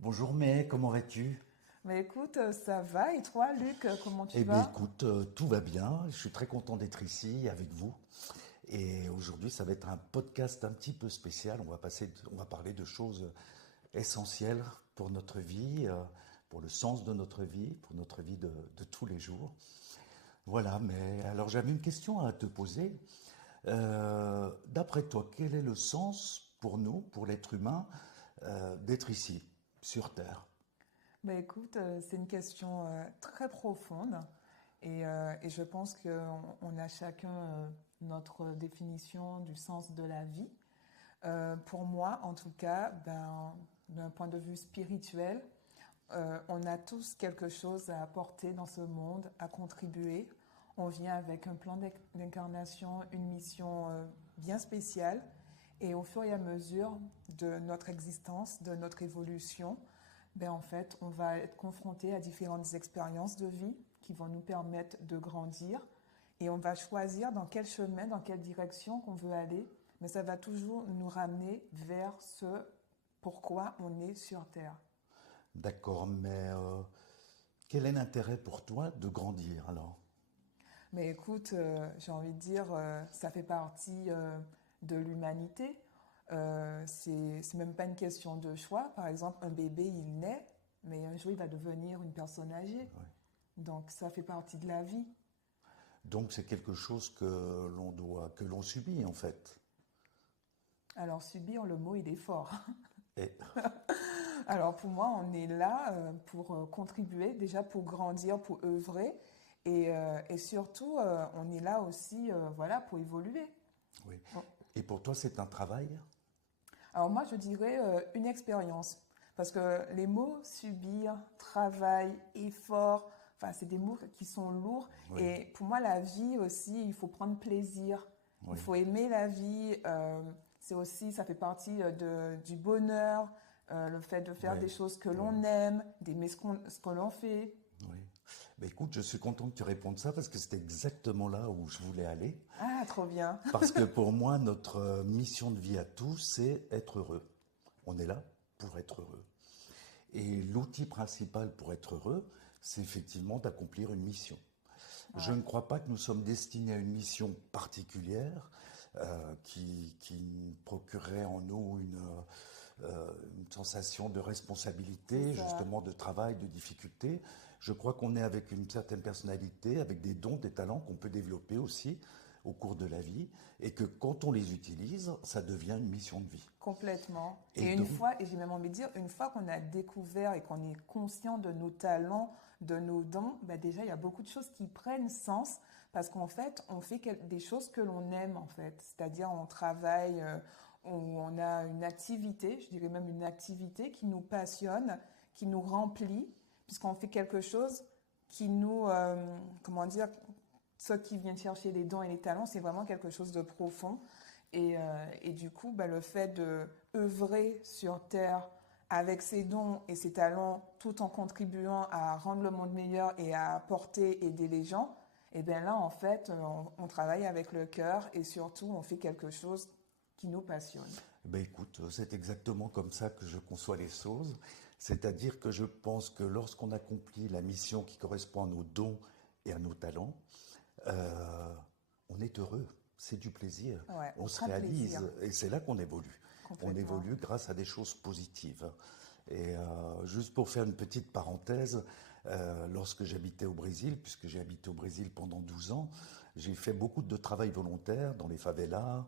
Bonjour May, comment vas-tu? Mais écoute, ça va. Et toi, Luc, comment tu Eh bien vas? écoute, tout va bien, je suis très content d'être ici avec vous. Et aujourd'hui, ça va être un podcast un petit peu spécial. On va parler de choses essentielles pour notre vie, pour le sens de notre vie, pour notre vie de tous les jours. Voilà, mais alors j'avais une question à te poser. D'après toi, quel est le sens pour nous, pour l'être humain, d'être ici, sur Terre? Ben écoute, c'est une question très profonde et je pense qu'on a chacun notre définition du sens de la vie. Pour moi, en tout cas, ben, d'un point de vue spirituel, on a tous quelque chose à apporter dans ce monde, à contribuer. On vient avec un plan d'incarnation, une mission bien spéciale. Et au fur et à mesure de notre existence, de notre évolution, ben en fait, on va être confronté à différentes expériences de vie qui vont nous permettre de grandir. Et on va choisir dans quel chemin, dans quelle direction qu'on veut aller. Mais ça va toujours nous ramener vers ce pourquoi on est sur Terre. D'accord, mais quel est l'intérêt pour toi de grandir alors? Mais écoute, j'ai envie de dire, ça fait partie de l'humanité. C'est même pas une question de choix. Par exemple, un bébé, il naît, mais un jour, il va devenir une personne âgée. Ouais. Donc, ça fait partie de la vie. Donc c'est quelque chose que l'on subit en fait. Alors, subir, le mot, il est fort. Et Alors, pour moi, on est là pour contribuer, déjà pour grandir, pour œuvrer. Et surtout, on est là aussi voilà, pour évoluer. oui. Et pour toi c'est un travail? Alors moi, je dirais une expérience. Parce que les mots subir, travail, effort, enfin, c'est des mots qui sont lourds. Oui, Et pour moi, la vie aussi, il faut prendre plaisir. Il oui, faut aimer la vie. C'est aussi, ça fait partie du bonheur, le fait de faire oui, des choses que oui, l'on aime, d'aimer ce que l'on fait. oui. Ben écoute, je suis content que tu répondes ça parce que c'était exactement là où je voulais aller. Ah, trop bien. Parce que pour moi, notre mission de vie à tous, c'est être heureux. On est là pour être heureux. Et l'outil principal pour être heureux, c'est effectivement d'accomplir une mission. Je Ouais, ne crois pas que nous sommes destinés à une mission particulière qui procurerait en nous une sensation de c'est responsabilité, ça. justement de travail, de difficulté. Je crois qu'on est avec une certaine personnalité, avec des dons, des talents qu'on peut développer aussi au cours de la vie, et que quand on les utilise, ça devient une mission de vie. Complètement. Et Et une donc, fois, et j'ai même envie de dire, une fois qu'on a découvert et qu'on est conscient de nos talents, de nos dons, bah déjà, il y a beaucoup de choses qui prennent sens parce qu'en fait, on fait des choses que l'on aime, en fait. C'est-à-dire, on travaille, ou on a une activité, je dirais même une activité qui nous passionne, qui nous remplit, puisqu'on fait quelque chose qui nous, comment dire, ceux qui viennent chercher les dons et les talents, c'est vraiment quelque chose de profond. Et du coup, bah, le fait de œuvrer sur Terre avec ses dons et ses talents, tout en contribuant à rendre le monde meilleur et à apporter, aider les gens, et bien là, en fait, on travaille avec le cœur et surtout, on fait quelque chose qui nous passionne. ben écoute, c'est exactement comme ça que je conçois les choses. C'est-à-dire que je pense que lorsqu'on accomplit la mission qui correspond à nos dons et à nos talents, euh, on est heureux, c'est du plaisir, Ouais, on on se prend plaisir, réalise et c'est là qu'on évolue. On complètement. évolue grâce à des choses positives. Et juste pour faire une petite parenthèse, lorsque j'habitais au Brésil, puisque j'ai habité au Brésil pendant 12 ans, j'ai fait beaucoup de travail volontaire dans les favelas,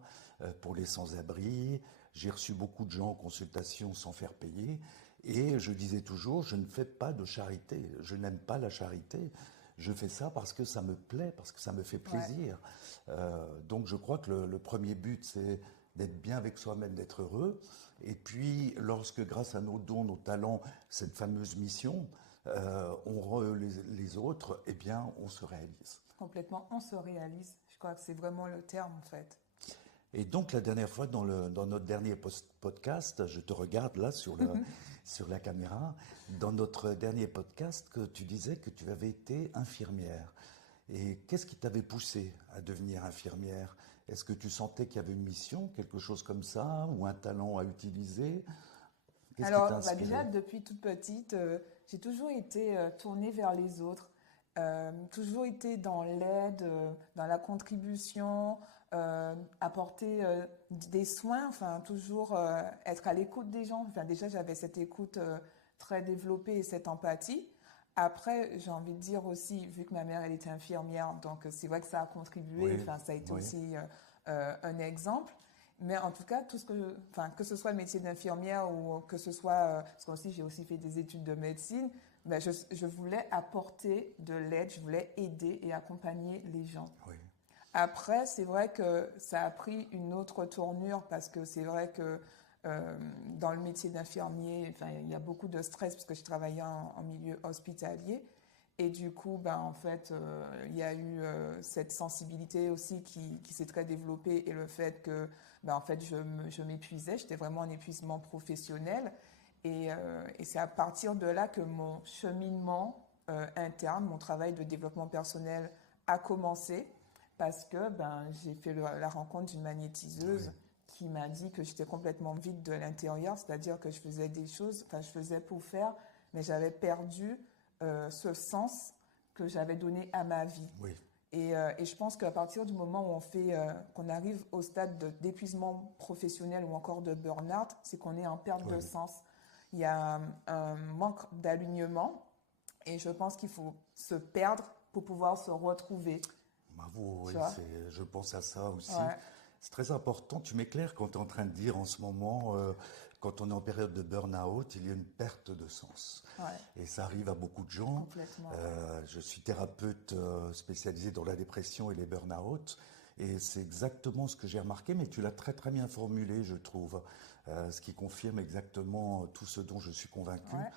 pour les sans-abri. J'ai reçu beaucoup de gens en consultation sans faire payer. Et je disais toujours, je ne fais pas de charité, je n'aime pas la charité. Je fais ça parce que ça me plaît, parce que ça me fait Ouais. plaisir. Donc je crois que le premier but, c'est d'être bien avec soi-même, d'être heureux. Et puis, lorsque grâce à nos dons, nos talents, cette fameuse mission, on rend les autres, eh bien, on se réalise. Complètement, on se réalise. Je crois que c'est vraiment le terme, en fait. Et donc la dernière fois, dans notre dernier podcast, je te regarde là sur la caméra, dans notre dernier podcast, que tu disais que tu avais été infirmière. Et qu'est-ce qui t'avait poussé à devenir infirmière? Est-ce que tu sentais qu'il y avait une mission, quelque chose comme ça, ou un talent à utiliser? Qu'est-ce qui Alors, t'a déjà, inspiré? depuis toute petite, j'ai toujours été tournée vers les autres, toujours été dans l'aide, dans la contribution, apporter des soins, enfin, toujours être à l'écoute des gens. Enfin, déjà, j'avais cette écoute très développée et cette empathie. Après, j'ai envie de dire aussi, vu que ma mère, elle était infirmière, donc c'est vrai que ça a contribué, Oui, enfin, ça a été oui, aussi un exemple. Mais en tout cas, tout ce que, enfin, que ce soit le métier d'infirmière ou que ce soit, parce que j'ai aussi fait des études de médecine, ben je voulais apporter de l'aide, je voulais aider et accompagner les gens. oui, Après, c'est vrai que ça a pris une autre tournure parce que c'est vrai que dans le métier d'infirmier, enfin, il y a beaucoup de stress parce que je travaillais en milieu hospitalier. Et du coup, ben, en fait, il y a eu cette sensibilité aussi qui s'est très développée et le fait que ben, en fait, je m'épuisais, j'étais vraiment en épuisement professionnel. Et c'est à partir de là que mon cheminement interne, mon travail de développement personnel a commencé parce que ben, j'ai fait la rencontre d'une oui, magnétiseuse qui m'a dit que j'étais complètement vide de l'intérieur, c'est-à-dire que je faisais des choses, enfin je faisais pour faire, mais j'avais perdu ce sens que j'avais donné à ma vie. oui, Et je pense qu'à partir du moment où qu'on arrive au stade d'épuisement professionnel ou encore de burn-out, c'est qu'on est en perte de oui. sens. Il y a un manque d'alignement et je pense qu'il faut se perdre pour pouvoir se retrouver. Bravo, Tu oui, vois? je pense à ça aussi. Ouais, C'est très important. Tu m'éclaires quand tu es en train de dire en ce moment, quand on est en période de burn-out, il y a une perte de sens. ouais, Et ça arrive à beaucoup de gens. complètement. Je suis thérapeute spécialisé dans la dépression et les burn-out. Et c'est exactement ce que j'ai remarqué, mais tu l'as très très bien formulé, je trouve. Ce qui confirme exactement tout ce dont je suis convaincu. Ouais,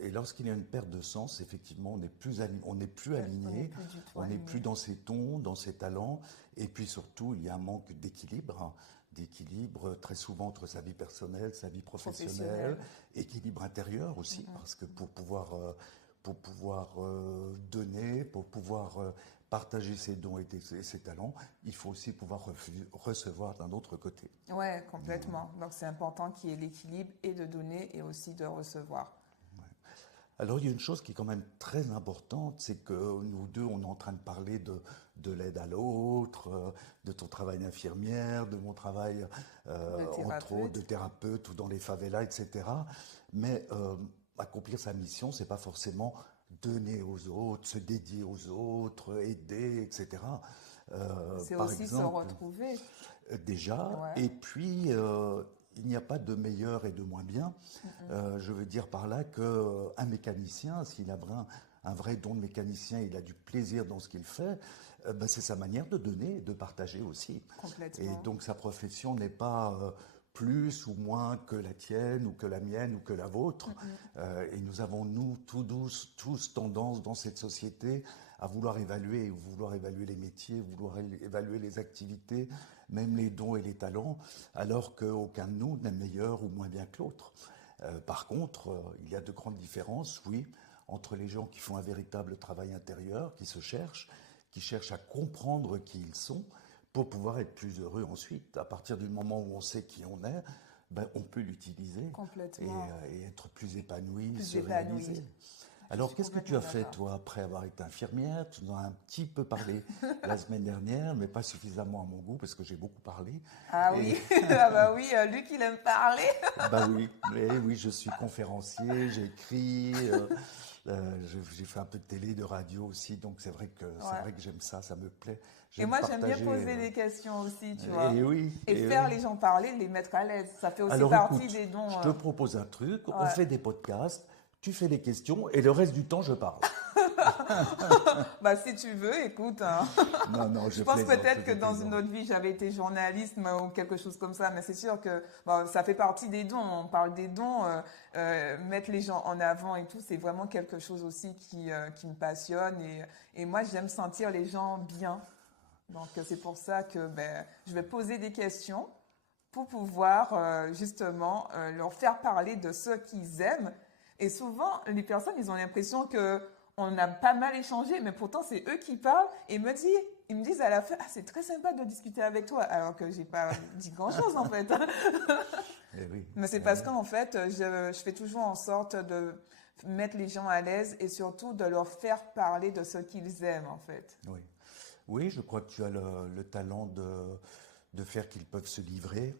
Et lorsqu'il y a une perte de sens, effectivement, on n'est plus on n'est aligné, plus du tout on n'est plus aligné. dans ses tons, dans ses talents, et puis surtout, il y a un manque d'équilibre très souvent entre sa vie personnelle, sa vie professionnelle, Professionnel. équilibre intérieur aussi, parce que pour pouvoir donner, pour pouvoir partager ses dons et ses talents, il faut aussi pouvoir recevoir d'un autre côté. Ouais, complètement. Donc c'est important qu'il y ait l'équilibre et de donner et aussi de recevoir. Alors, il y a une chose qui est quand même très importante, c'est que nous deux, on est en train de parler de l'aide à l'autre, de ton travail d'infirmière, de mon travail, De entre autres, de thérapeute. thérapeute ou dans les favelas, etc. Mais accomplir sa mission, c'est pas forcément donner aux autres, se dédier aux autres, aider, etc. C'est Par aussi se exemple, retrouver. déjà, Ouais. et puis il n'y a pas de meilleur et de moins bien. Je veux dire par là qu'un mécanicien, s'il a un vrai don de mécanicien, il a du plaisir dans ce qu'il fait, ben, c'est sa manière de donner et de partager aussi. Et Complètement. donc sa profession n'est pas plus ou moins que la tienne ou que la mienne ou que la vôtre. Et nous avons, nous, tous tendance dans cette société à vouloir évaluer les métiers, vouloir évaluer les activités, même les dons et les talents, alors qu'aucun de nous n'est meilleur ou moins bien que l'autre. Par contre, il y a de grandes différences, oui, entre les gens qui font un véritable travail intérieur, qui cherchent à comprendre qui ils sont, pour pouvoir être plus heureux ensuite. À partir du moment où on sait qui on est, ben, on peut l'utiliser Complètement. et être plus épanoui, Plus se épanoui. réaliser. Je Alors, suis qu'est-ce que tu complètement as fait, d'accord. toi, après avoir été infirmière? Tu en as un petit peu parlé la semaine dernière, mais pas suffisamment à mon goût, parce que j'ai beaucoup parlé. Ah Et oui, ah bah oui, Luc, il aime parler. bah oui, oui, je suis conférencier, j'écris, j'ai fait un peu de télé, de radio aussi, donc c'est Ouais. vrai que j'aime ça, ça me plaît. Et J'aime moi, j'aime bien partager. poser des questions aussi, tu Et vois. oui, Et et faire oui. les gens parler, les mettre à l'aise. Ça fait aussi Alors partie écoute, des je dons. te propose un truc, on Ouais. fait des podcasts, tu fais les questions et le reste du temps je parle. Bah, si tu veux, écoute, hein. Non, non, Je je pense plaisante, peut-être que je dans une plaisante. autre vie, j'avais été journaliste ou quelque chose comme ça, mais c'est sûr que bon, ça fait partie des dons. On parle des dons, mettre les gens en avant et tout, c'est vraiment quelque chose aussi qui me passionne. Et moi, j'aime sentir les gens bien. Donc, c'est pour ça que ben, je vais poser des questions pour pouvoir justement leur faire parler de ce qu'ils aiment. Et souvent, les personnes, ils ont l'impression que on a pas mal échangé, mais pourtant, c'est eux qui parlent et me disent, ils me disent à la fin, ah, c'est très sympa de discuter avec toi, alors que j'ai pas dit grand-chose en fait. Eh oui, Mais c'est eh parce oui. qu'en fait, je fais toujours en sorte de mettre les gens à l'aise et surtout de leur faire parler de ce qu'ils aiment en fait. Oui. Oui, je crois que tu as le talent de faire qu'ils peuvent se livrer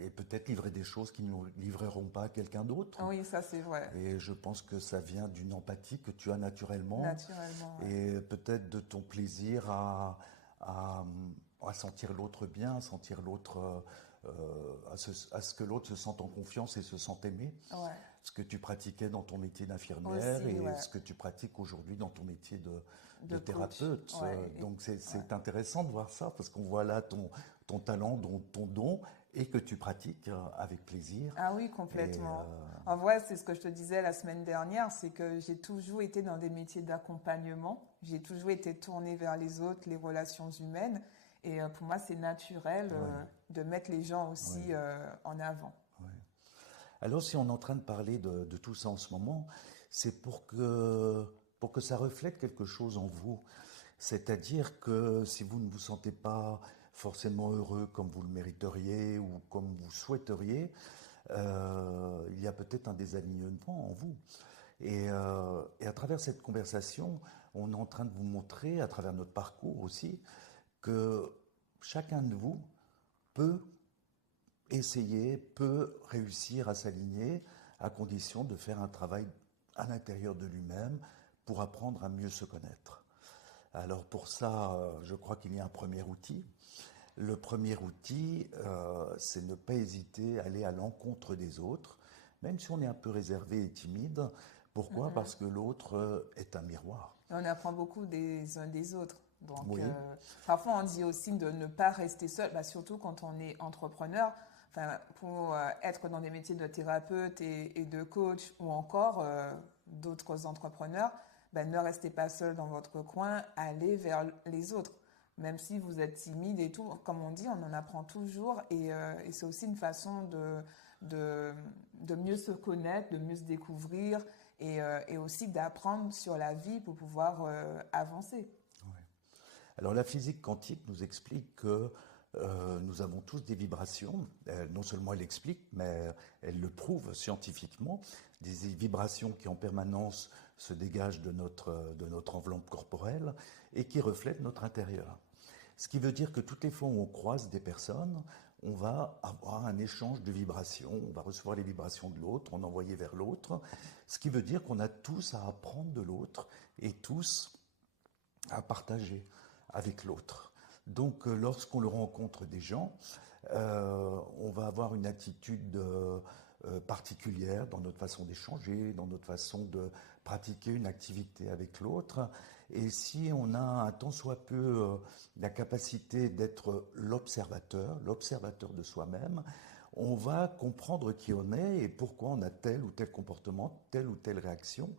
et peut-être livrer des choses qu'ils ne livreront pas à quelqu'un d'autre. Oui, ça c'est vrai, Et je pense que ça vient d'une empathie que tu as naturellement naturellement. Ouais. et peut-être de ton plaisir à, à sentir l'autre bien, à sentir l'autre, à ce que l'autre se sente en confiance et se sente aimé. Ouais. Ce que tu pratiquais dans ton métier d'infirmière Aussi, et ouais, ce que tu pratiques aujourd'hui dans ton métier de de coach. thérapeute. Ouais, Donc ouais. c'est intéressant de voir ça parce qu'on voit là ton talent, ton don et que tu pratiques avec plaisir. Ah oui, Et complètement. En vrai, c'est ce que je te disais la semaine dernière, c'est que j'ai toujours été dans des métiers d'accompagnement. J'ai toujours été tournée vers les autres, les relations humaines. Et pour moi, c'est naturel ouais, de mettre les gens aussi ouais, en avant. ouais. Alors si on est en train de parler de tout ça en ce moment, c'est pour que ça reflète quelque chose en vous. C'est-à-dire que si vous ne vous sentez pas forcément heureux comme vous le mériteriez ou comme vous souhaiteriez, il y a peut-être un désalignement en vous. Et à travers cette conversation, on est en train de vous montrer, à travers notre parcours aussi, que chacun de vous peut essayer, peut réussir à s'aligner à condition de faire un travail à l'intérieur de lui-même pour apprendre à mieux se connaître. Alors pour ça, je crois qu'il y a un premier outil. Le premier outil, c'est ne pas hésiter à aller à l'encontre des autres, même si on est un peu réservé et timide. Pourquoi? Mhm. Parce que l'autre est un miroir. Et on apprend beaucoup des uns des autres. Donc, Oui, parfois, on dit aussi de ne pas rester seul, bah, surtout quand on est entrepreneur. Enfin, pour être dans des métiers de thérapeute et de coach ou encore d'autres entrepreneurs, bah, ne restez pas seul dans votre coin, allez vers les autres. Même si vous êtes timide et tout, comme on dit, on en apprend toujours et c'est aussi une façon de, de mieux se connaître, de mieux se découvrir et aussi d'apprendre sur la vie pour pouvoir avancer. oui. Alors la physique quantique nous explique que nous avons tous des vibrations. Non seulement elle explique, mais elle le prouve scientifiquement. Des vibrations qui en permanence se dégagent de notre enveloppe corporelle et qui reflètent notre intérieur. Ce qui veut dire que toutes les fois où on croise des personnes, on va avoir un échange de vibrations, on va recevoir les vibrations de l'autre, en envoyer vers l'autre, ce qui veut dire qu'on a tous à apprendre de l'autre et tous à partager avec l'autre. Donc lorsqu'on le rencontre des gens, on va avoir une attitude particulière dans notre façon d'échanger, dans notre façon de pratiquer une activité avec l'autre. Et si on a un tant soit peu la capacité d'être l'observateur de soi-même, on va comprendre qui on est et pourquoi on a tel ou tel comportement, telle ou telle réaction,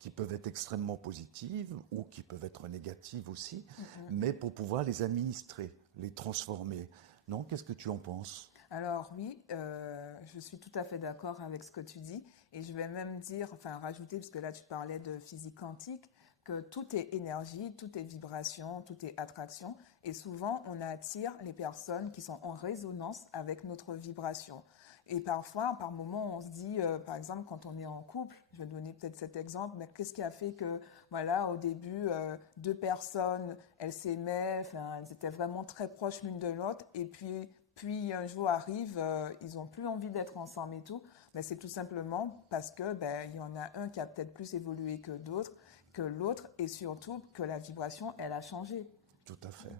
qui peuvent être extrêmement positives ou qui peuvent être négatives aussi, mais pour pouvoir les administrer, les transformer. Non, qu'est-ce que tu en penses? Alors oui, je suis tout à fait d'accord avec ce que tu dis et je vais même dire, enfin rajouter, parce que là tu parlais de physique quantique, que tout est énergie, tout est vibration, tout est attraction et souvent on attire les personnes qui sont en résonance avec notre vibration. Et parfois, par moments, on se dit, par exemple, quand on est en couple, je vais donner peut-être cet exemple, mais qu'est-ce qui a fait que, voilà, au début, deux personnes, elles s'aimaient, enfin, elles étaient vraiment très proches l'une de l'autre, et puis un jour arrive, ils ont plus envie d'être ensemble et tout. Mais c'est tout simplement parce que ben, il y en a un qui a peut-être plus évolué que l'autre, et surtout que la vibration, elle a changé. Tout à fait.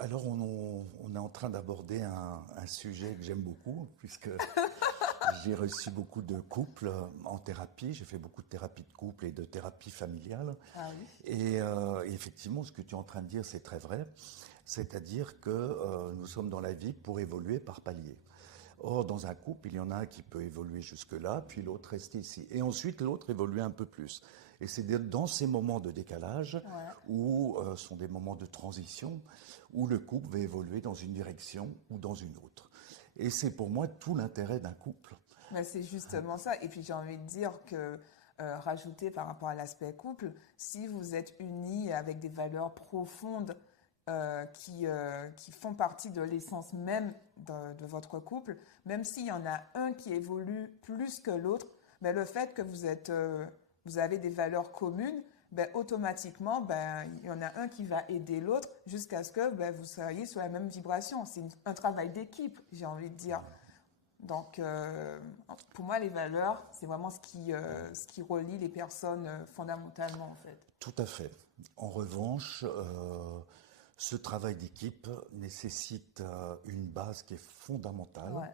Alors on est en train d'aborder un sujet que j'aime beaucoup, puisque j'ai reçu beaucoup de couples en thérapie, j'ai fait beaucoup de thérapie de couple et de thérapie familiale. Ah oui. Et effectivement, ce que tu es en train de dire, c'est très vrai. C'est-à-dire que nous sommes dans la vie pour évoluer par paliers. Or, dans un couple, il y en a un qui peut évoluer jusque-là, puis l'autre reste ici. Et ensuite, l'autre évolue un peu plus. Et c'est dans ces moments de décalage, Ouais. où sont des moments de transition, où le couple va évoluer dans une direction ou dans une autre. Et c'est pour moi tout l'intérêt d'un couple. Mais c'est justement ça. Et puis j'ai envie de dire que rajouter par rapport à l'aspect couple, si vous êtes unis avec des valeurs profondes qui font partie de l'essence même de votre couple, même s'il y en a un qui évolue plus que l'autre, ben, le fait que vous avez des valeurs communes, ben, automatiquement, ben, il y en a un qui va aider l'autre jusqu'à ce que ben, vous soyez sur la même vibration. C'est un travail d'équipe, j'ai envie de dire. Donc, pour moi, les valeurs, c'est vraiment ce qui relie les personnes fondamentalement, en fait. Tout à fait. En revanche, ce travail d'équipe nécessite une base qui est fondamentale Ouais.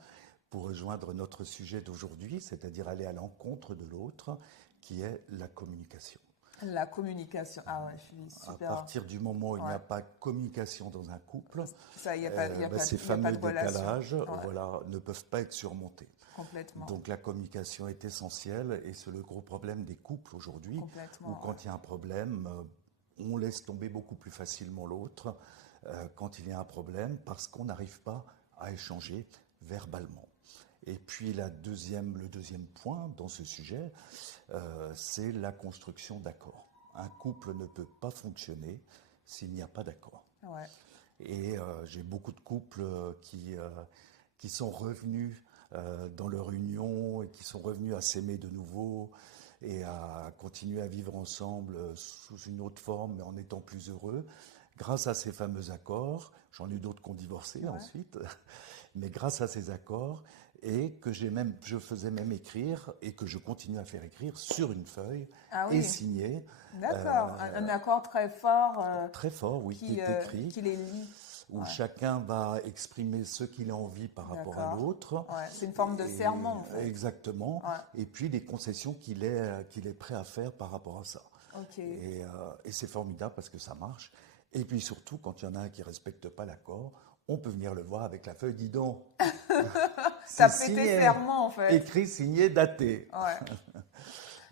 pour rejoindre notre sujet d'aujourd'hui, c'est-à-dire aller à l'encontre de l'autre, qui est la communication. La communication. Ah ouais, je suis super. À partir du moment où il n'y a Ouais. pas de communication dans un couple, Ça, il n'y a pas, ces il y a pas fameux de relation. décalages, Ouais, voilà, ne peuvent pas être surmontés. complètement. Donc la communication est essentielle et c'est le gros problème des couples aujourd'hui, où Complètement. quand il y a un problème, on laisse tomber beaucoup plus facilement l'autre quand il y a un problème parce qu'on n'arrive pas à échanger verbalement. Et puis le deuxième point dans ce sujet, c'est la construction d'accords. Un couple ne peut pas fonctionner s'il n'y a pas d'accord. Ouais. Et j'ai beaucoup de couples qui sont revenus dans leur union et qui sont revenus à s'aimer de nouveau et à continuer à vivre ensemble sous une autre forme, mais en étant plus heureux, grâce à ces fameux accords. J'en ai eu d'autres qui ont divorcé ensuite, mais grâce à ces accords, et que je faisais même écrire et que je continue à faire écrire sur une feuille Ah et oui, signer. d'accord. Un accord très fort Très fort, oui, qui est écrit, qui les lie. où Ouais. chacun va exprimer ce qu'il a envie par rapport à D'accord. l'autre. Ouais. C'est une forme de Et- serment, en fait. Exactement. Ouais. Et puis les concessions qu'il est prêt à faire par rapport à ça. Ok. Et c'est formidable parce que ça marche. Et puis surtout, quand il y en a un qui ne respecte pas l'accord, on peut venir le voir avec la feuille, dis donc. T'as C'est prêté signé, serment, en fait. écrit, signé, daté. Ouais.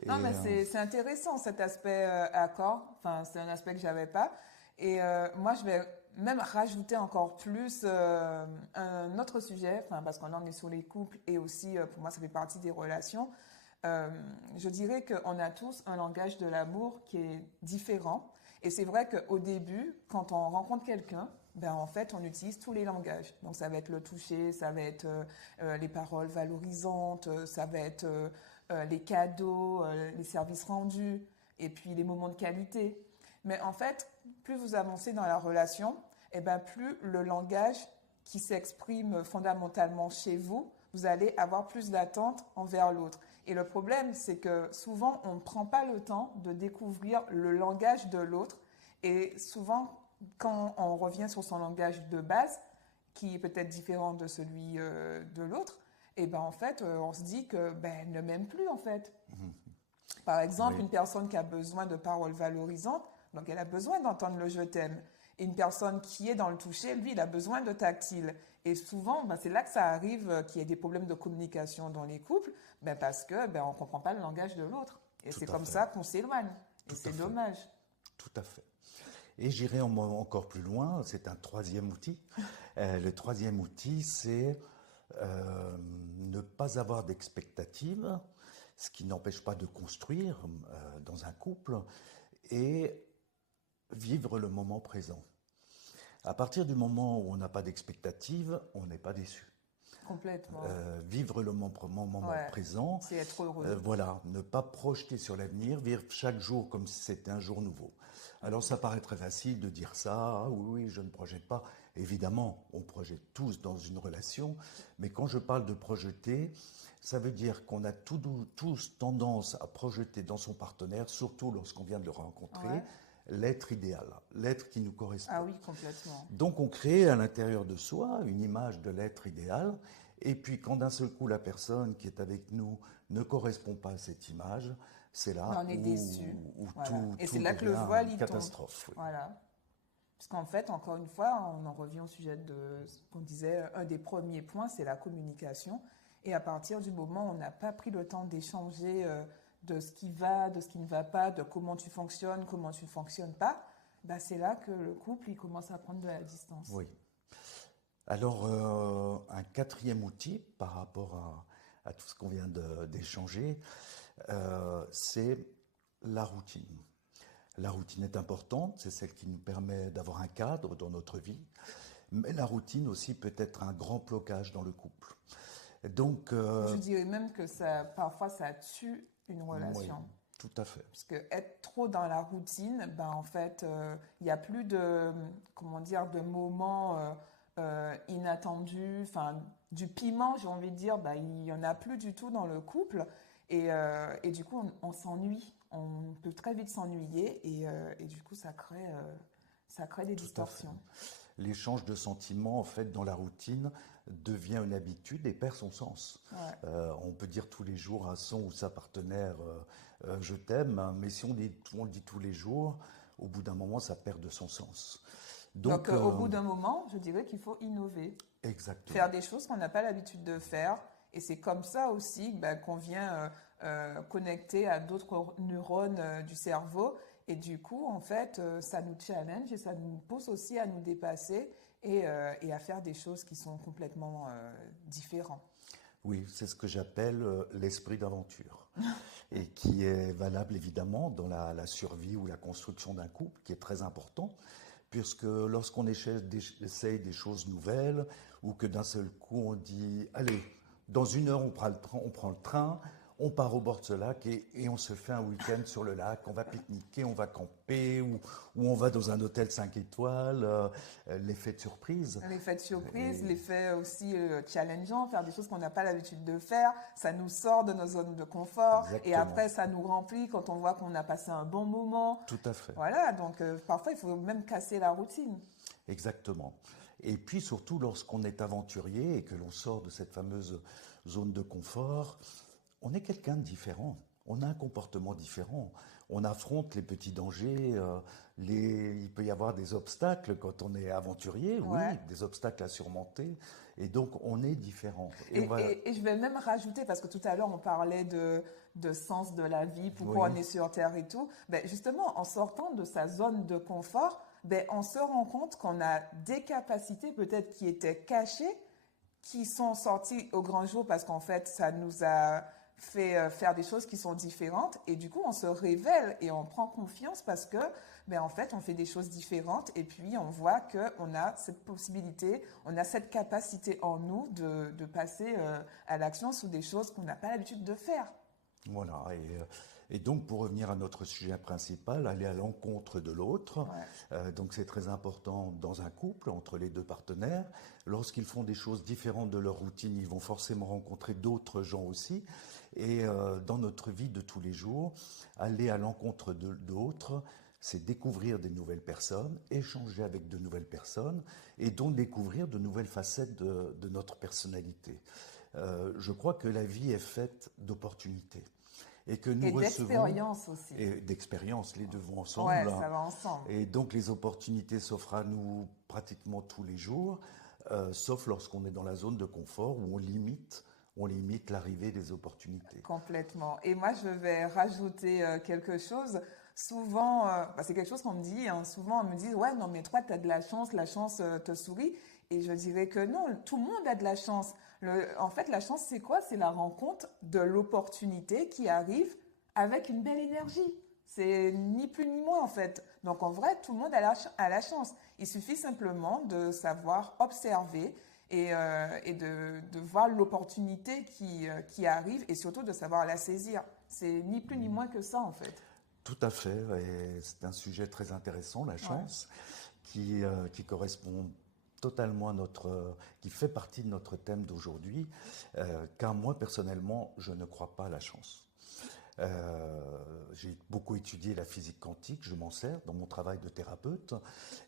Non, Et, mais c'est intéressant cet aspect accord. Enfin, c'est un aspect que j'avais pas. Et moi, je vais même rajouter encore plus un autre sujet, enfin, parce qu'on en est sur les couples et aussi, pour moi, ça fait partie des relations. Je dirais qu'on a tous un langage de l'amour qui est différent. Et c'est vrai qu'au début, quand on rencontre quelqu'un, ben en fait, on utilise tous les langages. Donc, ça va être le toucher, ça va être les paroles valorisantes, ça va être les cadeaux, les services rendus, et puis les moments de qualité. Mais en fait, plus vous avancez dans la relation, et ben plus le langage qui s'exprime fondamentalement chez vous, vous allez avoir plus d'attentes envers l'autre. Et le problème, c'est que souvent, on ne prend pas le temps de découvrir le langage de l'autre. Et souvent, quand on revient sur son langage de base, qui est peut-être différent de celui de l'autre, et ben en fait, on se dit que ben elle ne m'aime plus en fait. Par exemple, Oui. une personne qui a besoin de paroles valorisantes, donc elle a besoin d'entendre le je t'aime. Et une personne qui est dans le toucher, lui, il a besoin de tactile. Et souvent, ben, c'est là que ça arrive qu'il y ait des problèmes de communication dans les couples, ben, parce que ben, on ne comprend pas le langage de l'autre. Et Tout c'est à comme fait. ça qu'on s'éloigne. Et Tout à c'est fait. dommage. Tout à fait. Et j'irai encore plus loin, c'est un troisième outil. Le troisième outil, c'est ne pas avoir d'expectative, ce qui n'empêche pas de construire dans un couple, et vivre le moment présent. À partir du moment où on n'a pas d'expectative, on n'est pas déçu. Complètement. Vivre le moment Ouais. présent, C'est être heureux. voilà, ne pas projeter sur l'avenir, vivre chaque jour comme si c'était un jour nouveau. Alors ça paraît très facile de dire ça, ah, oui, je ne projette pas. Évidemment, on projette tous dans une relation, mais quand je parle de projeter, ça veut dire qu'on a tous tendance à projeter dans son partenaire, surtout lorsqu'on vient de le rencontrer, Ouais. l'être idéal, l'être qui nous correspond. Ah oui, complètement. Donc on crée à l'intérieur de soi une image de l'être idéal, et puis quand d'un seul coup la personne qui est avec nous ne correspond pas à cette image, c'est là On est déçu. où Voilà. tout, Et tout c'est là que le devient voile, une il tombe. catastrophe. Oui. Voilà. Parce qu'en fait, encore une fois, on en revient au sujet de ce qu'on disait, un des premiers points, c'est la communication. Et à partir du moment où on n'a pas pris le temps d'échanger de ce qui va, de ce qui ne va pas, de comment tu fonctionnes, comment tu ne fonctionnes pas, bah c'est là que le couple il commence à prendre de la distance. Oui. Alors un quatrième outil par rapport à tout ce qu'on vient d'échanger, c'est la routine. La routine est importante, c'est celle qui nous permet d'avoir un cadre dans notre vie, mais la routine aussi peut être un grand blocage dans le couple. Donc, Je dirais même que parfois ça tue une oui, relation. tout à fait. Parce que être trop dans la routine, ben en fait, il n'y a plus de, comment dire, de moments inattendus, enfin, du piment, j'ai envie de dire, ben, il n'y en a plus du tout dans le couple. Et du coup, on s'ennuie. On peut très vite s'ennuyer et du coup, ça crée des Tout à fait. distorsions. L'échange de sentiments, en fait, dans la routine, devient une habitude et perd son sens. Ouais. On peut dire tous les jours à son ou sa partenaire je t'aime, hein, mais si on le dit tous les jours, au bout d'un moment, ça perd de son sens. Donc, Donc, au bout d'un moment, je dirais qu'il faut innover, exactement, faire des choses qu'on n'a pas l'habitude de faire. Et c'est comme ça aussi ben, qu'on vient connecter à d'autres neurones du cerveau. Et du coup, en fait, ça nous challenge et ça nous pousse aussi à nous dépasser et à faire des choses qui sont complètement différentes. oui, c'est ce que j'appelle l'esprit d'aventure et qui est valable évidemment dans la survie ou la construction d'un couple, qui est très important, puisque lorsqu'on essaye des choses nouvelles ou que d'un seul coup on dit allez, dans 1 heure on prend le train, on part au bord de ce lac et on se fait un week-end sur le lac, on va pique-niquer, on va camper ou on va dans un hôtel 5 étoiles, l'effet de surprise. L'effet de surprise, Et l'effet aussi challengeant, faire des choses qu'on n'a pas l'habitude de faire, ça nous sort de nos zones de confort et exactement, après ça nous remplit quand on voit qu'on a passé un bon moment. tout à fait. Voilà, donc parfois il faut même casser la routine. Exactement. Et puis surtout lorsqu'on est aventurier et que l'on sort de cette fameuse zone de confort, on est quelqu'un de différent. On a un comportement différent. On affronte les petits dangers. Il peut y avoir des obstacles quand on est aventurier, Ouais. oui, des obstacles à surmonter. Et donc on est différent. Et Et, on va, et je vais même rajouter, parce que tout à l'heure on parlait de sens de la vie, pourquoi on oui, est sur Terre et tout, ben justement en sortant de sa zone de confort, ben on se rend compte qu'on a des capacités peut-être qui étaient cachées, qui sont sorties au grand jour parce qu'en fait ça nous a fait faire des choses qui sont différentes et du coup on se révèle et on prend confiance parce que ben en fait on fait des choses différentes et puis on voit qu'on a cette possibilité, on a cette capacité en nous de passer à l'action sur des choses qu'on n'a pas l'habitude de faire. voilà. Et donc, pour revenir à notre sujet principal, aller à l'encontre de l'autre. Ouais. Donc, c'est très important dans un couple, entre les deux partenaires. Lorsqu'ils font des choses différentes de leur routine, ils vont forcément rencontrer d'autres gens aussi. Et dans notre vie de tous les jours, aller à l'encontre d'autres, c'est découvrir des nouvelles personnes, échanger avec de nouvelles personnes, et donc découvrir de nouvelles facettes de notre personnalité. Je crois que la vie est faite d'opportunités et que nous Et recevons, d'expérience aussi. et d'expériences, les deux vont Ouais, ensemble, hein. ça va ensemble. Et donc les opportunités s'offrent à nous pratiquement tous les jours, sauf lorsqu'on est dans la zone de confort où on limite l'arrivée des opportunités. Complètement. Et moi, je vais rajouter quelque chose. Souvent, bah, c'est quelque chose qu'on me dit, hein. Souvent, on me dit, ouais, non, mais toi, tu as de la chance te sourit. Et je dirais que non, tout le monde a de la chance. En fait, la chance, c'est quoi? C'est la rencontre de l'opportunité qui arrive avec une belle énergie. C'est ni plus ni moins, en fait. Donc, en vrai, tout le monde a la chance. Il suffit simplement de savoir observer et de voir l'opportunité qui arrive et surtout de savoir la saisir. C'est ni plus ni moins que ça, en fait. Tout à fait, et c'est un sujet très intéressant, la Ouais. chance, qui correspond totalement à qui fait partie de notre thème d'aujourd'hui, car moi personnellement, je ne crois pas à la chance. J'ai beaucoup étudié la physique quantique, je m'en sers dans mon travail de thérapeute,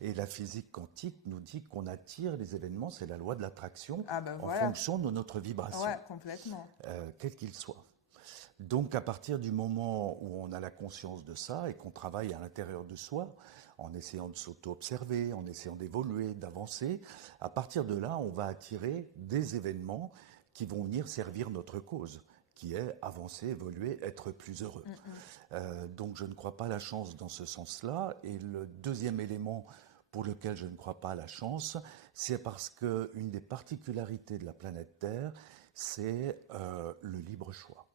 et la physique quantique nous dit qu'on attire les événements, c'est la loi de l'attraction, Ah ben en voilà. fonction de notre vibration, Ouais, complètement. quel qu'il soit. Donc à partir du moment où on a la conscience de ça et qu'on travaille à l'intérieur de soi, en essayant de s'auto-observer, en essayant d'évoluer, d'avancer, à partir de là, on va attirer des événements qui vont venir servir notre cause, qui est avancer, évoluer, être plus heureux. Donc je ne crois pas à la chance dans ce sens-là. Et le deuxième élément pour lequel je ne crois pas à la chance, c'est parce qu'une des particularités de la planète Terre, c'est le libre choix.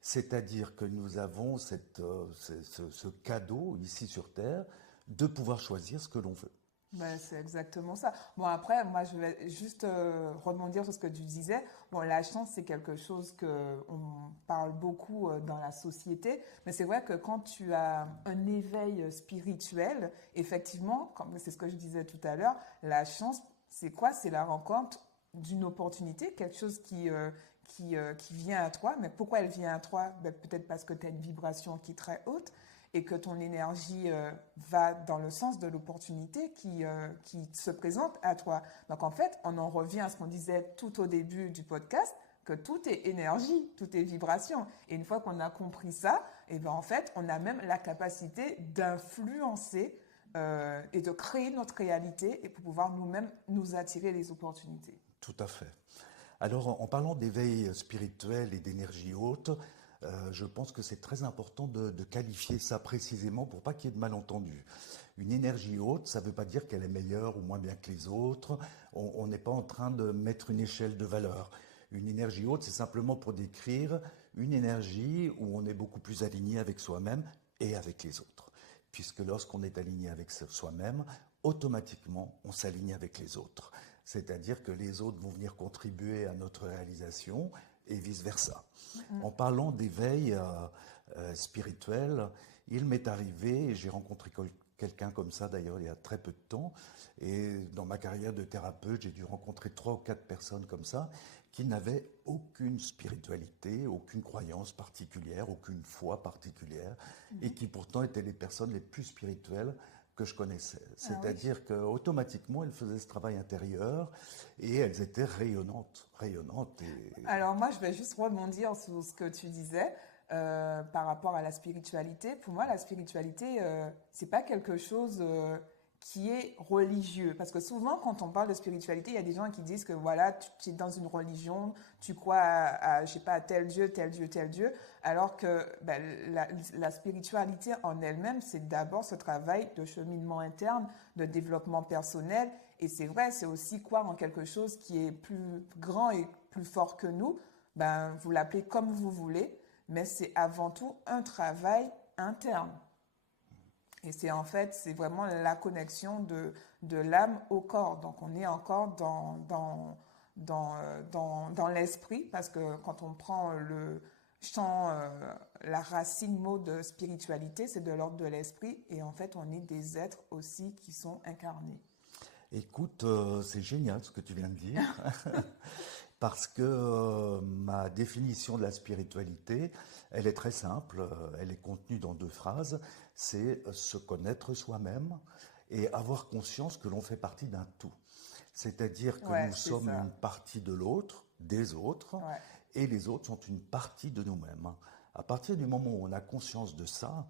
C'est-à-dire que nous avons ce cadeau ici sur Terre de pouvoir choisir ce que l'on veut. Ben, c'est exactement ça. Bon, après, moi, je vais juste rebondir sur ce que tu disais. Bon, la chance, c'est quelque chose on parle beaucoup dans la société, mais c'est vrai que quand tu as un éveil spirituel, effectivement, c'est ce que je disais tout à l'heure, la chance, c'est quoi? C'est la rencontre d'une opportunité, quelque chose qui vient à toi. Mais pourquoi elle vient à toi? Ben, peut-être parce que tu as une vibration qui est très haute et que ton énergie va dans le sens de l'opportunité qui se présente à toi. Donc en fait, on en revient à ce qu'on disait tout au début du podcast, que tout est énergie, tout est vibration. Et une fois qu'on a compris ça, et ben en fait, on a même la capacité d'influencer et de créer notre réalité et pour pouvoir nous-mêmes nous attirer les opportunités. Tout à fait. Alors, en parlant d'éveil spirituel et d'énergie haute, je pense que c'est très important de qualifier ça précisément pour pas qu'il y ait de malentendus. Une énergie haute, ça ne veut pas dire qu'elle est meilleure ou moins bien que les autres. On n'est pas en train de mettre une échelle de valeur. Une énergie haute, c'est simplement pour décrire une énergie où on est beaucoup plus aligné avec soi-même et avec les autres. Puisque lorsqu'on est aligné avec soi-même, automatiquement, on s'aligne avec les autres. C'est-à-dire que les autres vont venir contribuer à notre réalisation et vice-versa. En parlant d'éveil spirituel, il m'est arrivé, et j'ai rencontré quelqu'un comme ça d'ailleurs il y a très peu de temps, et dans ma carrière de thérapeute, j'ai dû rencontrer 3 ou 4 personnes comme ça, qui n'avaient aucune spiritualité, aucune croyance particulière, aucune foi particulière, et qui pourtant étaient les personnes les plus spirituelles que je connaissais. C'est-à-dire qu'automatiquement, elles faisaient ce travail intérieur et elles étaient rayonnantes. Alors moi, je vais juste rebondir sur ce que tu disais par rapport à la spiritualité. Pour moi, la spiritualité, c'est pas quelque chose qui est religieux. Parce que souvent, quand on parle de spiritualité, il y a des gens qui disent que voilà, tu es dans une religion, tu crois je sais pas, à tel Dieu, tel Dieu, tel Dieu. Alors que ben, la spiritualité en elle-même, c'est d'abord ce travail de cheminement interne, de développement personnel. Et c'est vrai, c'est aussi croire en quelque chose qui est plus grand et plus fort que nous. Ben, vous l'appelez comme vous voulez, mais c'est avant tout un travail interne. Et c'est vraiment la connexion de l'âme au corps. Donc, on est encore dans l'esprit, parce que quand on prend le champ, la racine mot de spiritualité, c'est de l'ordre de l'esprit. Et en fait, on est des êtres aussi qui sont incarnés. Écoute, c'est génial ce que tu viens de dire, parce que ma définition de la spiritualité, elle est très simple, elle est contenue dans 2 phrases, c'est se connaître soi-même et avoir conscience que l'on fait partie d'un tout. C'est-à-dire que nous sommes une partie de l'autre, des autres, et les autres sont une partie de nous-mêmes. À partir du moment où on a conscience de ça,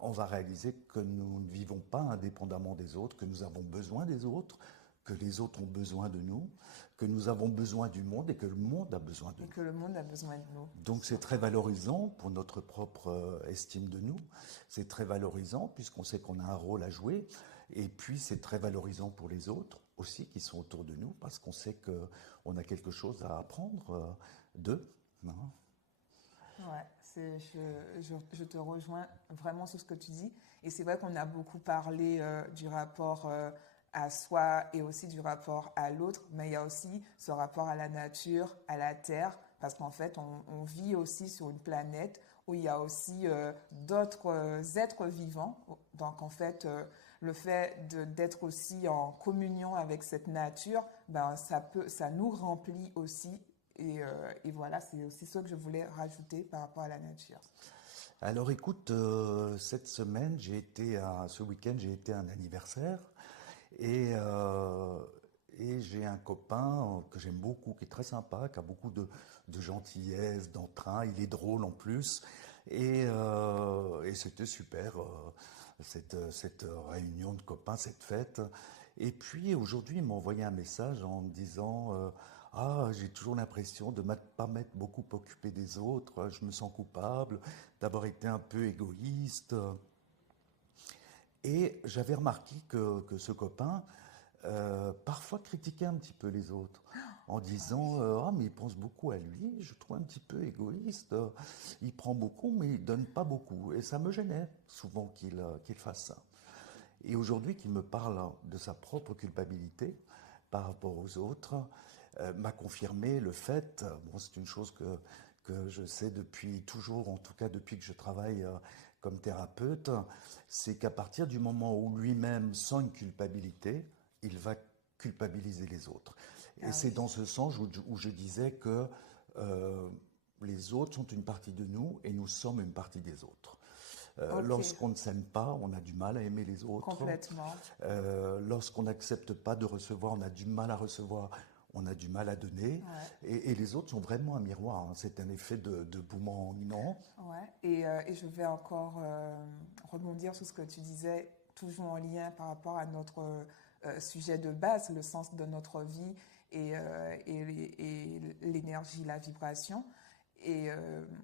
on va réaliser que nous ne vivons pas indépendamment des autres, que nous avons besoin des autres, que les autres ont besoin de nous, que nous avons besoin du monde et que le monde a besoin de nous. Et que le monde a besoin de nous. Donc c'est très valorisant pour notre propre estime de nous, c'est très valorisant puisqu'on sait qu'on a un rôle à jouer, et puis c'est très valorisant pour les autres aussi qui sont autour de nous, parce qu'on sait qu'on a quelque chose à apprendre d'eux. Ouais, je te rejoins vraiment sur ce que tu dis. Et c'est vrai qu'on a beaucoup parlé du rapport à soi et aussi du rapport à l'autre, mais il y a aussi ce rapport à la nature, à la terre, parce qu'en fait, on vit aussi sur une planète où il y a aussi d'autres êtres vivants. Donc en fait, le fait d'être aussi en communion avec cette nature, ben, ça nous remplit aussi. Et voilà, c'est aussi ça que je voulais rajouter par rapport à la nature. Alors écoute, cette semaine, ce week-end, j'ai été à un anniversaire et j'ai un copain que j'aime beaucoup, qui est très sympa, qui a beaucoup de gentillesse, d'entrain, il est drôle en plus et c'était super cette réunion de copains, cette fête. Et puis aujourd'hui, il m'a envoyé un message en me disant j'ai toujours l'impression de ne pas m'être beaucoup occupé des autres, je me sens coupable d'avoir été un peu égoïste. Et j'avais remarqué que ce copain parfois critiquer un petit peu les autres en disant ah mais il pense beaucoup à lui, je trouve un petit peu égoïste, il prend beaucoup mais il donne pas beaucoup et ça me gênait souvent qu'il fasse ça. Et aujourd'hui qu'il me parle de sa propre culpabilité par rapport aux autres m'a confirmé le fait, bon c'est une chose que je sais depuis toujours, en tout cas depuis que je travaille comme thérapeute, c'est qu'à partir du moment où lui-même sent une culpabilité, il va culpabiliser les autres. Et c'est dans ce sens où je disais que les autres sont une partie de nous et nous sommes une partie des autres. Lorsqu'on ne s'aime pas, on a du mal à aimer les autres. Complètement. Lorsqu'on n'accepte pas de recevoir, on a du mal à recevoir, on a du mal à donner. Ouais. Et les autres sont vraiment un miroir. Hein. C'est un effet de boomerang, non? Ouais. Et je vais encore rebondir sur ce que tu disais, toujours en lien par rapport à notre sujet de base, le sens de notre vie et l'énergie, la vibration. Et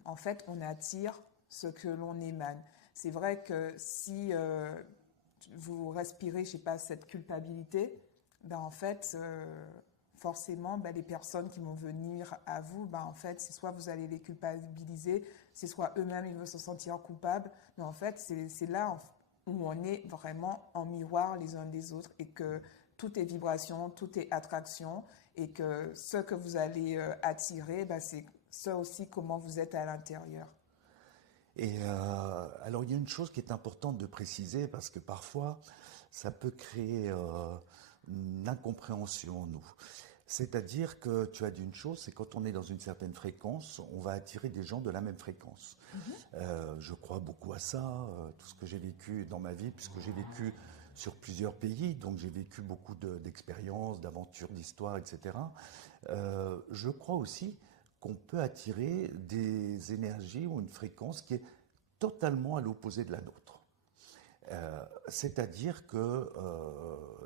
en fait, on attire ce que l'on émane. C'est vrai que si vous respirez, je sais pas, cette culpabilité, ben en fait, forcément, ben les personnes qui vont venir à vous, ben en fait, c'est soit vous allez les culpabiliser, c'est soit eux-mêmes ils vont se sentir coupables. Mais en fait, c'est là où on est vraiment en miroir les uns des autres et que tout est vibration, tout est attraction et que ce que vous allez attirer, ben c'est ça aussi comment vous êtes à l'intérieur. Et alors il y a une chose qui est importante de préciser parce que parfois ça peut créer une incompréhension en nous. C'est-à-dire que tu as dit une chose, c'est quand on est dans une certaine fréquence, on va attirer des gens de la même fréquence. Je crois beaucoup à ça, tout ce que j'ai vécu dans ma vie, puisque j'ai vécu sur plusieurs pays, donc j'ai vécu beaucoup d'expériences, d'aventures, d'histoires, etc. Je crois aussi qu'on peut attirer des énergies ou une fréquence qui est totalement à l'opposé de la nôtre. C'est-à-dire que,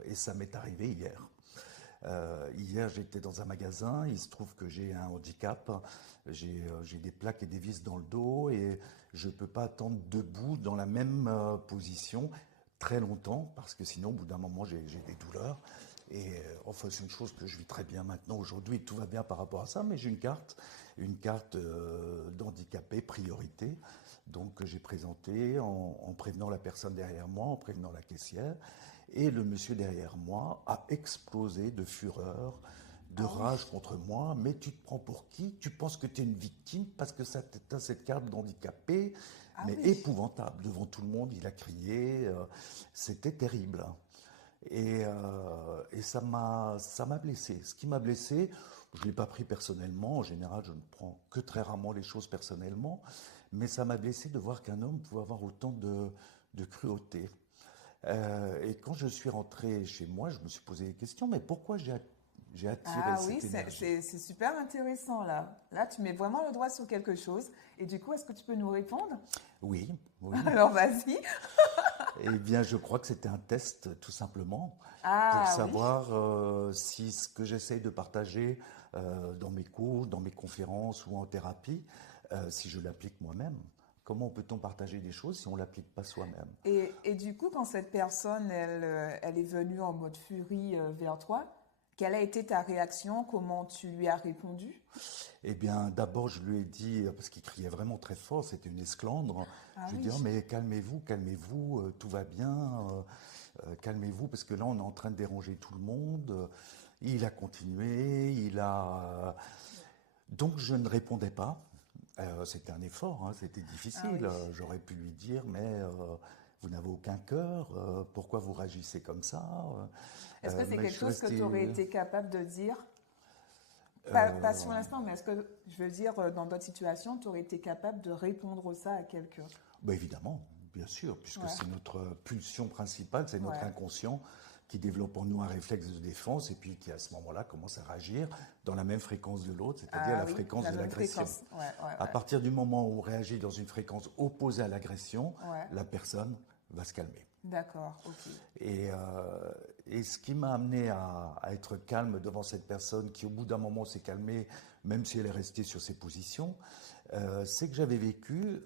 et ça m'est arrivé hier, hier j'étais dans un magasin, il se trouve que j'ai un handicap, j'ai des plaques et des vis dans le dos et je ne peux pas attendre debout dans la même position très longtemps parce que sinon au bout d'un moment j'ai des douleurs. Et enfin, c'est une chose que je vis très bien maintenant, aujourd'hui, tout va bien par rapport à ça, mais j'ai une carte d'handicapé priorité, donc que j'ai présentée en prévenant la personne derrière moi, en prévenant la caissière, et le monsieur derrière moi a explosé de fureur, de rage contre moi. Mais tu te prends pour qui? Tu penses que tu es une victime parce que tu as cette carte d'handicapé? Mais épouvantable, devant tout le monde, il a crié, c'était terrible. Et ça m'a blessé. Ce qui m'a blessé, je ne l'ai pas pris personnellement. En général, je ne prends que très rarement les choses personnellement. Mais ça m'a blessé de voir qu'un homme pouvait avoir autant de cruauté. Et quand je suis rentré chez moi, je me suis posé des questions. Mais pourquoi j'ai attiré cette énergie? C'est super intéressant là. Là, tu mets vraiment le doigt sur quelque chose. Et du coup, est-ce que tu peux nous répondre? Oui. Alors, vas-y. Eh bien, je crois que c'était un test, tout simplement, pour savoir si ce que j'essaye de partager dans mes cours, dans mes conférences ou en thérapie, si je l'applique moi-même. Comment peut-on partager des choses si on ne l'applique pas soi-même? Et du coup, quand cette personne, elle est venue en mode furie vers toi, quelle a été ta réaction? Comment tu lui as répondu? Eh bien, d'abord, je lui ai dit, parce qu'il criait vraiment très fort, c'était une esclandre. Je lui ai dit, oh, mais calmez-vous, tout va bien, calmez-vous, parce que là, on est en train de déranger tout le monde. Il a continué, donc, je ne répondais pas. C'était un effort, hein, c'était difficile. J'aurais pu lui dire, mais vous n'avez aucun cœur, pourquoi vous réagissez comme ça? Est-ce que c'est quelque chose que tu aurais été capable de dire? Pas sur l'instant, mais est-ce que, je veux dire, dans d'autres situations, tu aurais été capable de répondre ça à quelqu'un? Ben évidemment, bien sûr, puisque c'est notre pulsion principale, c'est notre inconscient qui développe en nous un réflexe de défense et puis qui, à ce moment-là, commence à réagir dans la même fréquence de l'autre, c'est-à-dire la fréquence de l'agression. À partir du moment où on réagit dans une fréquence opposée à l'agression, la personne va se calmer. D'accord, ok. Et, euh, et ce qui m'a amené à être calme devant cette personne qui, au bout d'un moment, s'est calmée, même si elle est restée sur ses positions, c'est que j'avais vécu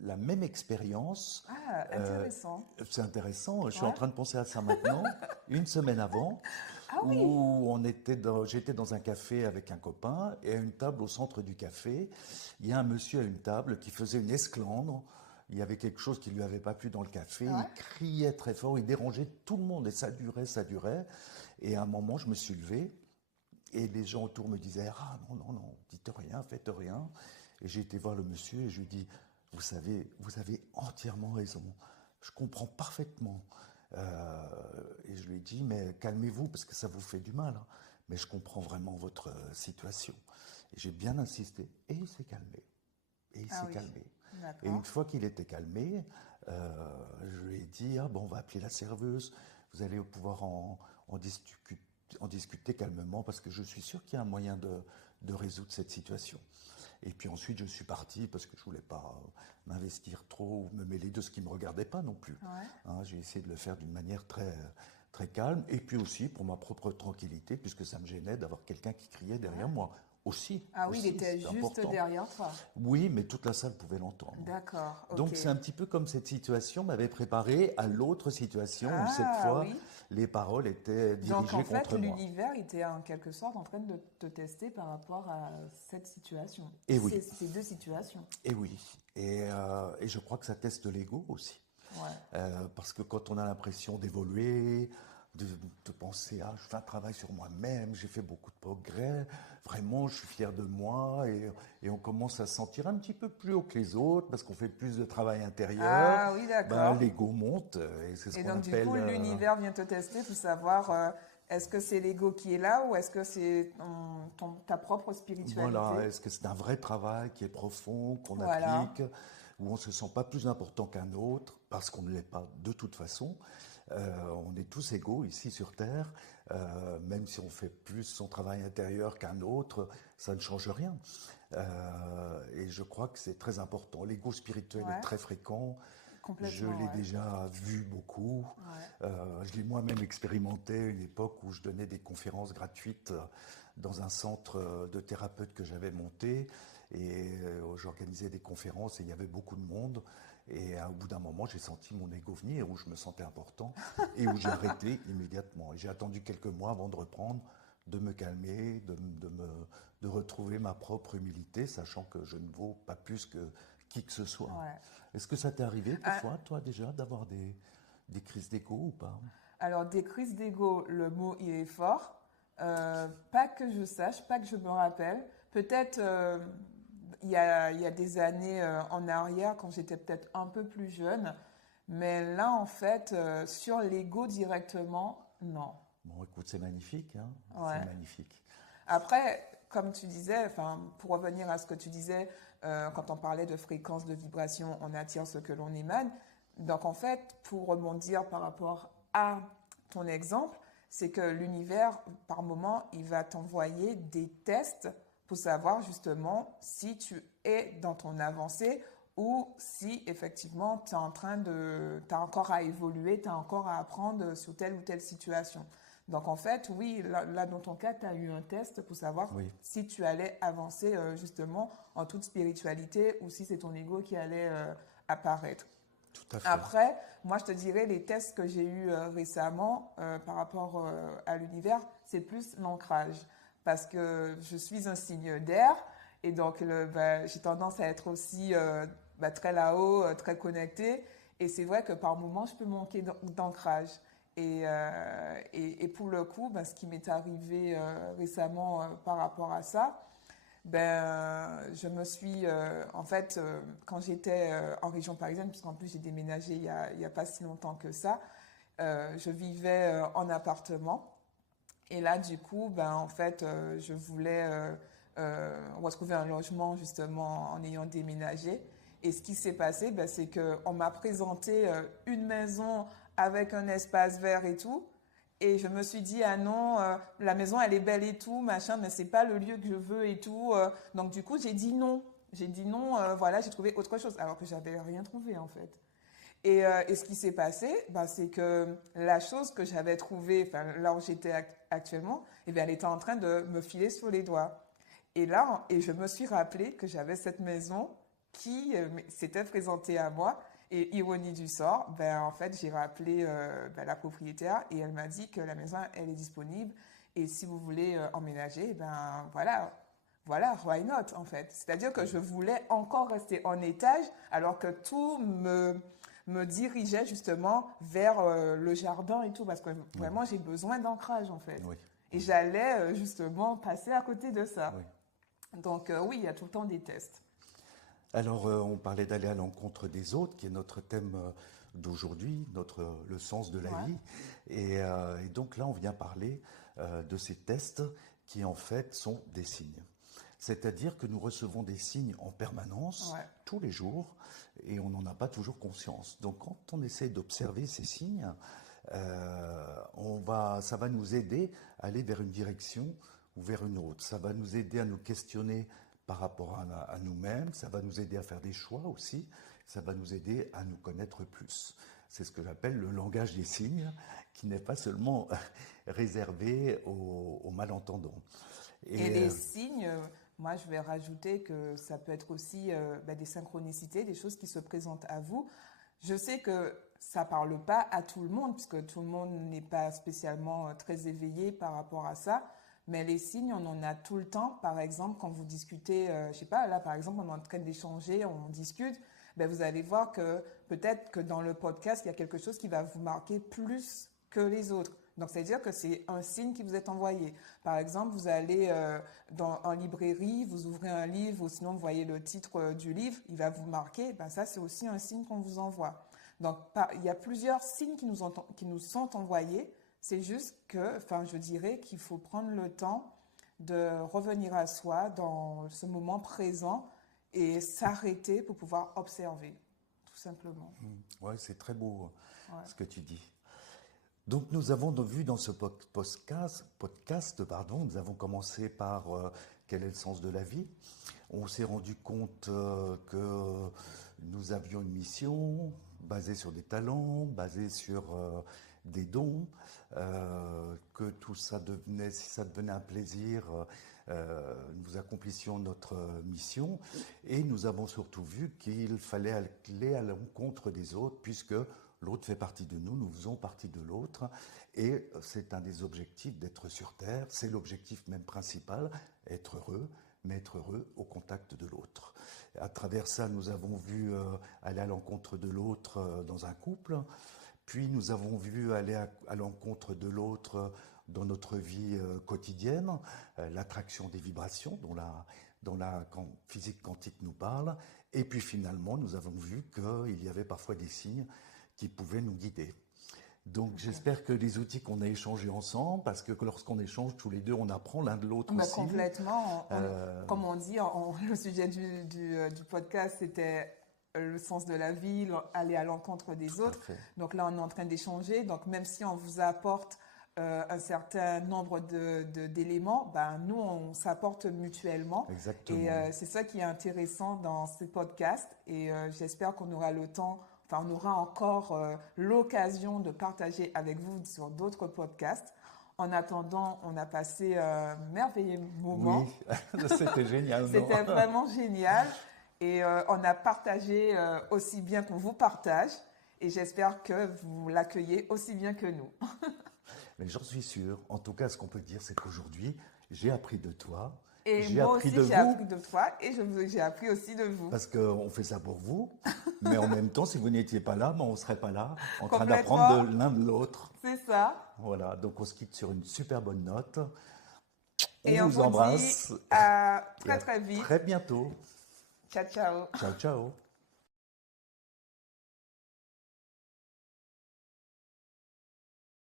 la même expérience. Ah, euh, intéressant. c'est intéressant, je suis en Ouais. train de penser à ça maintenant, une semaine avant, Ah oui, où j'étais dans un café avec un copain, et à une table au centre du café, il y a un monsieur à une table qui faisait une esclandre. Il y avait quelque chose qui lui avait pas plu dans le café. ouais. Il criait très fort, il dérangeait tout le monde et ça durait, ça durait. Et à un moment, je me suis levé et les gens autour me disaient: ah non, non, non, dites rien, faites rien. Et j'ai été voir le monsieur et je lui ai dit: vous savez, vous avez entièrement raison. Je comprends parfaitement. Et je lui ai dit: mais calmez-vous parce que ça vous fait du mal, hein. Mais je comprends vraiment votre situation. Et j'ai bien insisté et il s'est calmé. Et il Ah s'est oui, calmé. Et une d'accord. fois qu'il était calmé, je lui ai dit: ah bon, on va appeler la serveuse, vous allez pouvoir en discuter calmement parce que je suis sûr qu'il y a un moyen de résoudre cette situation. Et puis ensuite, je suis parti parce que je ne voulais pas m'investir trop ou me mêler de ce qui ne me regardait pas non plus. Ouais. Hein, j'ai essayé de le faire d'une manière très, très calme. Et puis aussi pour ma propre tranquillité, puisque ça me gênait d'avoir quelqu'un qui criait derrière Ouais. moi. Aussi, Ah oui, il aussi, était c'est juste important. derrière toi. Oui, mais toute la salle pouvait l'entendre. D'accord, ok. Donc c'est un petit peu comme cette situation m'avait préparé à l'autre situation où cette Ah fois oui. les paroles étaient Donc en dirigées fait, contre moi. l'univers était en quelque sorte en train de te tester par rapport à cette situation, Et oui, ces deux situations. et oui. Et je crois que ça teste l'ego aussi. Ouais. Parce que quand on a l'impression d'évoluer, de penser: ah, je fais un travail sur moi-même, j'ai fait beaucoup de progrès, vraiment je suis fier de moi, et on commence à se sentir un petit peu plus haut que les autres parce qu'on fait plus de travail intérieur, Ah oui, ben, d'accord. l'ego monte, et c'est ce Et qu'on donc du appelle... coup, l'univers vient te tester pour savoir est-ce que c'est l'ego qui est là ou est-ce que c'est ta propre Voilà, spiritualité. est-ce que c'est un vrai travail qui est profond, qu'on Voilà. applique, où on ne se sent pas plus important qu'un autre, parce qu'on ne l'est pas de toute façon. On est tous égaux ici sur Terre, même si on fait plus son travail intérieur qu'un autre, ça ne change rien. Et je crois que c'est très important. L'ego spirituel est Ouais. très fréquent. Je Complètement, l'ai ouais. déjà vu beaucoup. Ouais. Je l'ai moi-même expérimenté à une époque où je donnais des conférences gratuites dans un centre de thérapeutes que j'avais monté. Et j'organisais des conférences et il y avait beaucoup de monde. Et au bout d'un moment, j'ai senti mon ego venir, où je me sentais important et où j'ai arrêté immédiatement. Et j'ai attendu quelques mois avant de reprendre, de me calmer, de retrouver ma propre humilité, sachant que je ne vaux pas plus que qui que ce soit. Ouais. Est-ce que ça t'est arrivé des Ah, fois, toi, déjà, d'avoir des crises d'égo ou pas? alors, des crises d'ego, le mot il est fort. Pas que je sache, pas que je me rappelle. Peut-être il y a des années en arrière, quand j'étais peut-être un peu plus jeune. Mais là, en fait, sur l'ego directement, non. Bon, écoute, c'est magnifique, hein, c'est Ouais. magnifique. Après, comme tu disais, enfin, pour revenir à ce que tu disais, quand on parlait de fréquence, de vibration, on attire ce que l'on émane. Donc en fait, pour rebondir par rapport à ton exemple, c'est que l'univers, par moment, il va t'envoyer des tests pour savoir justement si tu es dans ton avancée ou si effectivement tu es en train de, tu as encore à évoluer, tu as encore à apprendre sur telle ou telle situation. Donc en fait, oui, là, dans ton cas, tu as eu un test pour savoir Oui, si tu allais avancer justement en toute spiritualité ou si c'est ton ego qui allait apparaître. tout à fait. Après, moi, je te dirais, les tests que j'ai eus récemment par rapport à l'univers, c'est plus l'ancrage. Parce que je suis un signe d'air et donc j'ai tendance à être aussi très là-haut, très connecté. Et c'est vrai que par moments, je peux manquer d'ancrage. Et pour le coup, ce qui m'est arrivé récemment par rapport à ça, je me suis, en fait, quand j'étais en région parisienne, puisqu'en plus j'ai déménagé il y a pas si longtemps que ça, je vivais en appartement. Et là, du coup, en fait, je voulais retrouver un logement justement en ayant déménagé. Et ce qui s'est passé, c'est qu'on m'a présenté une maison avec un espace vert et tout. Et je me suis dit, ah non, la maison, elle est belle et tout, machin, mais c'est pas le lieu que je veux et tout. Donc, du coup, j'ai dit non. J'ai dit non, voilà, j'ai trouvé autre chose, alors que j'avais rien trouvé, en fait. Et ce qui s'est passé, c'est que la chose que j'avais trouvée, là où j'étais actuellement, elle était en train de me filer sur les doigts. Et là, je me suis rappelé que j'avais cette maison qui s'était présentée à moi. Et ironie du sort, en fait, j'ai rappelé la propriétaire et elle m'a dit que la maison, elle est disponible. Et si vous voulez emménager, voilà, why not, en fait. C'est-à-dire que je voulais encore rester en étage alors que tout me dirigeait justement vers le jardin et tout, parce que vraiment, j'ai besoin d'ancrage, en fait. Oui. Et j'allais justement passer à côté de ça. Oui. Donc oui, il y a tout le temps des tests. Alors, on parlait d'aller à l'encontre des autres, qui est notre thème d'aujourd'hui, le sens de la vie. Et donc là, on vient parler de ces tests qui, en fait, sont des signes. C'est-à-dire que nous recevons des signes en permanence, tous les jours, et on n'en a pas toujours conscience. Donc, quand on essaie d'observer ces signes, ça va nous aider à aller vers une direction ou vers une autre. Ça va nous aider à nous questionner par rapport à nous-mêmes, ça va nous aider à faire des choix aussi, ça va nous aider à nous connaître plus. C'est ce que j'appelle le langage des signes, qui n'est pas seulement réservé aux malentendants. Et les signes, moi je vais rajouter que ça peut être aussi des synchronicités, des choses qui se présentent à vous. Je sais que ça ne parle pas à tout le monde, puisque tout le monde n'est pas spécialement très éveillé par rapport à ça. Mais les signes, on en a tout le temps. Par exemple, quand vous discutez, je ne sais pas, là par exemple, on est en train d'échanger, on discute, vous allez voir que peut-être que dans le podcast, il y a quelque chose qui va vous marquer plus que les autres. Donc, c'est-à-dire que c'est un signe qui vous est envoyé. Par exemple, vous allez en librairie, vous ouvrez un livre ou sinon vous voyez le titre du livre, il va vous marquer. Ça, c'est aussi un signe qu'on vous envoie. Donc, il y a plusieurs signes qui nous sont envoyés. C'est juste que, je dirais qu'il faut prendre le temps de revenir à soi dans ce moment présent et s'arrêter pour pouvoir observer, tout simplement. Oui, c'est très beau ce que tu dis. Donc nous avons vu dans ce podcast, nous avons commencé par quel est le sens de la vie. On s'est rendu compte que nous avions une mission basée sur des talents, basée sur des dons, que tout ça devenait, si ça devenait un plaisir, nous accomplissions notre mission. Et nous avons surtout vu qu'il fallait aller à l'encontre des autres, puisque l'autre fait partie de nous, nous faisons partie de l'autre. Et c'est un des objectifs d'être sur Terre, c'est l'objectif même principal, être heureux, mais être heureux au contact de l'autre. À travers ça, nous avons vu aller à l'encontre de l'autre dans un couple, puis nous avons vu aller à l'encontre de l'autre dans notre vie quotidienne, l'attraction des vibrations dont la physique quantique nous parle, et puis finalement nous avons vu qu'il y avait parfois des signes qui pouvaient nous guider. Donc j'espère que les outils qu'on a échangés ensemble, parce que lorsqu'on échange tous les deux, on apprend l'un de l'autre aussi. Complètement. Comme on dit, le sujet du podcast, c'était le sens de la vie, aller à l'encontre des autres. Donc là, on est en train d'échanger. Donc même si on vous apporte un certain nombre d'éléments, nous, on s'apporte mutuellement. Exactement. Et c'est ça qui est intéressant dans ce podcast. Et j'espère qu'on aura le temps, on aura encore l'occasion de partager avec vous sur d'autres podcasts. En attendant, on a passé un merveilleux moment. Oui, c'était génial. C'était vraiment génial. Et on a partagé aussi bien qu'on vous partage. Et j'espère que vous l'accueillez aussi bien que nous. Mais j'en suis sûr. En tout cas, ce qu'on peut dire, c'est qu'aujourd'hui, j'ai appris de toi. Et moi aussi, j'ai appris de toi et j'ai appris aussi de vous. Parce qu'on fait ça pour vous, mais en même temps, si vous n'étiez pas là, on ne serait pas là, en train d'apprendre de l'un de l'autre. C'est ça. Voilà, donc on se quitte sur une super bonne note. Et on vous embrasse. Dit à très très vite. Très bientôt. Ciao, ciao. Ciao, ciao.